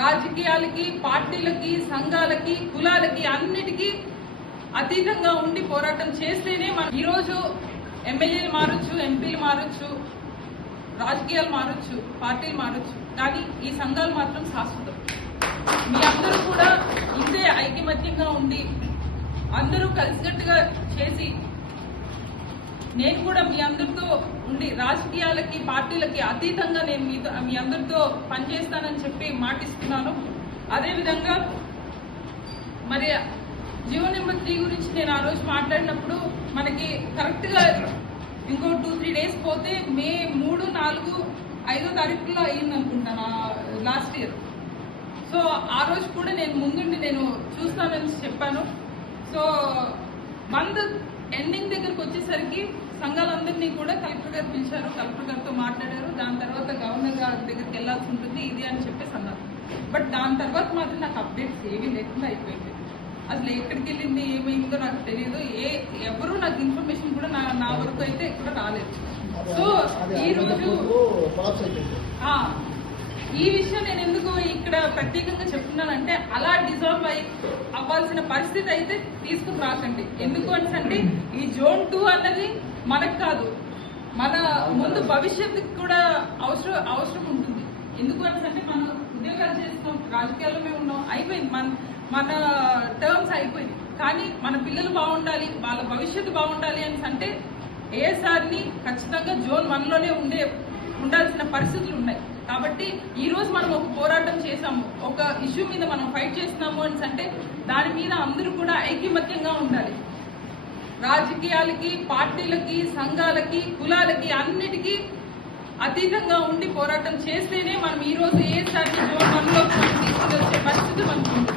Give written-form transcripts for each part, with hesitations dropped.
రాజకీయాలకి, పార్టీలకి, సంఘాలకి, కులాలకి అన్నిటికీ అతీతంగా ఉండి పోరాటం చేస్తేనే మనం ఈరోజు ఎమ్మెల్యేలు మారొచ్చు, ఎంపీలు మారొచ్చు, రాజకీయాలు మారొచ్చు, పార్టీలు మారొచ్చు, కానీ ఈ సంఘాలు మాత్రం శాశ్వతం. మీ అందరూ కూడా ఇంతే ఐకమత్యంగా ఉండి అందరూ కలిసికట్టుగా చేసి నేను కూడా మీ అందరితో ఉండి రాజకీయాలకి, పార్టీలకి అతీతంగా నేను మీ అందరితో పనిచేస్తానని చెప్పి మాటిస్తున్నాను. అదేవిధంగా మరి జీవో నెంబర్ 3 గురించి నేను ఆ రోజు మాట్లాడినప్పుడు మనకి కరెక్ట్గా ఇంకో 2-3 డేస్ పోతే మే 3, 4, 5వ తారీఖులో అయ్యింది అనుకుంటాను లాస్ట్ ఇయర్. సో ఆ రోజు కూడా నేను ముందుండి నేను చూస్తానని చెప్పాను. సో మంత్ ఎండింగ్ దగ్గరకు వచ్చేసరికి సంఘాలందరినీ కూడా కలెక్టర్ గారు పిలిచారు, కలెక్టర్ గారితో మాట్లాడారు. దాని తర్వాత గవర్నర్ గారి దగ్గరికి వెళ్లాల్సి ఉంటుంది ఇది అని చెప్పేసి అన్నారు. బట్ దాని తర్వాత మాత్రం నాకు అప్డేట్స్ ఏమీ లేకుండా అయిపోయింది. అసలు ఎక్కడికి వెళ్ళింది, ఏమైందో నాకు తెలియదు. ఎవరు నాకు ఇన్ఫర్మేషన్ కూడా నా వరకు అయితే ఎక్కడ రాలేదు. సో ఈ విషయం నేను ఎందుకు ఇక్కడ ప్రత్యేకంగా చెప్తున్నానంటే అలా డిజాల్వ్ అవ్వాల్సిన పరిస్థితి అయితే తీసుకుని రాకండి. ఎందుకు అంటే ఈ జోన్ 2 అన్నది మనకు కాదు, మన ముందు భవిష్యత్తుకి కూడా అవసరం ఉంటుంది. ఎందుకు అంటే మనం ఉద్యోగాలు చేస్తున్నాం, రాజకీయాల్లో మేము ఉన్నాం, అయిపోయింది, మన టర్మ్స్ అయిపోయింది. కానీ మన పిల్లలు బాగుండాలి, వాళ్ళ భవిష్యత్తు బాగుండాలి అని అంటే ఏఎస్ఆర్ని ఖచ్చితంగా జోన్ 1లోనే ఉండాల్సిన పరిస్థితులు ఉన్నాయి. కాబట్టి ఈ రోజు మనం ఒక పోరాటం చేసాము, ఒక ఇష్యూ మీద మనం ఫైట్ చేస్తున్నాము అని అంటే దాని మీద అందరూ కూడా ఐకమత్యంగా ఉండాలి. రాజకీయాలకి, పార్టీలకి, సంఘాలకి, కులాలకి అన్నిటికీ అతీతంగా ఉండి పోరాటం చేస్తేనే మనం ఈ రోజు ఏఎస్ఆర్ని జోన్ 1లో తీసుకుని వచ్చే పరిస్థితి మనకు ఉంది.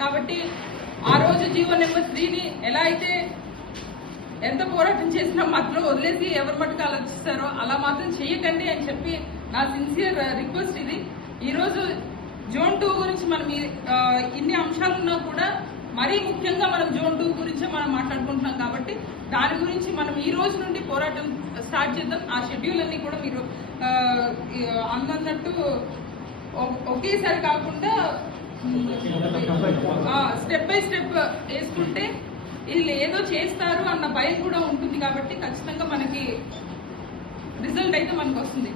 కాబట్టి ఆ రోజు జీవో నెంబర్ 3ని ఎలా అయితే ఎంత పోరాటం చేసినా మాత్రం వదిలేసి ఎవరి మట్టుకు ఆలోచిస్తారో అలా మాత్రం చేయకండి అని చెప్పి నా సిన్సియర్ రిక్వెస్ట్ ఇది. ఈరోజు జోన్ 2 గురించి మనం ఇన్ని అంశాలున్నా కూడా మరీ ముఖ్యంగా మనం జోన్ 2 గురించే మనం మాట్లాడుకుంటున్నాం. కాబట్టి దాని గురించి మనం ఈ రోజు నుండి పోరాటం స్టార్ట్ చేద్దాం. ఆ షెడ్యూల్ అన్ని కూడా మీరు అన్నట్టు ఒకేసారి కాకుండా స్టెప్ బై స్టెప్ వేసుకుంటే వీళ్ళు ఏదో చేస్తారు అన్న భయం కూడా ఉంటుంది. కాబట్టి ఖచ్చితంగా మనకి రిజల్ట్ అయితే మనకు వస్తుంది.